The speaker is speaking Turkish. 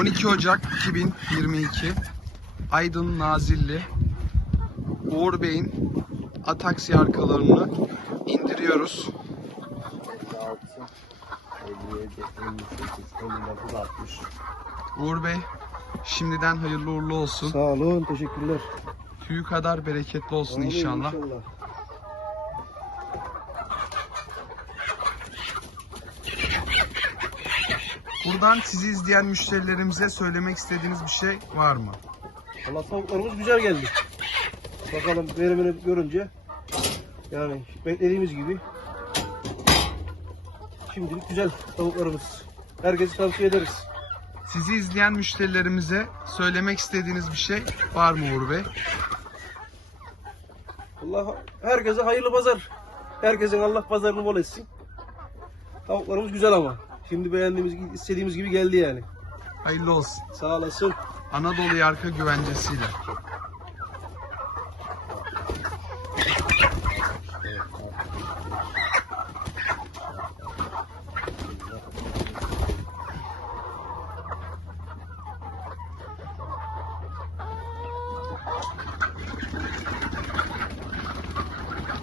12 Ocak 2022 Aydın Nazilli Uğur Bey'in ataksi arkalarını indiriyoruz. 56, 57, 58, 59, 60. Uğur Bey şimdiden hayırlı uğurlu olsun. Sağ olun, teşekkürler. Tüyü kadar bereketli olsun inşallah. Buradan sizi izleyen müşterilerimize söylemek istediğiniz bir şey var mı? Allah tavuklarımız güzel geldi. Bakalım verimini görünce yani beklediğimiz gibi şimdilik güzel tavuklarımız. Herkese tavsiye ederiz. Sizi izleyen müşterilerimize söylemek istediğiniz bir şey var mı Uğur Bey? Allah herkese hayırlı pazar. Herkesin Allah pazarını bol etsin. Tavuklarımız güzel ama. Şimdi beğendiğimiz, istediğimiz gibi geldi yani. Hayırlı olsun. Sağ olasın. Anadolu Yarka güvencesiyle.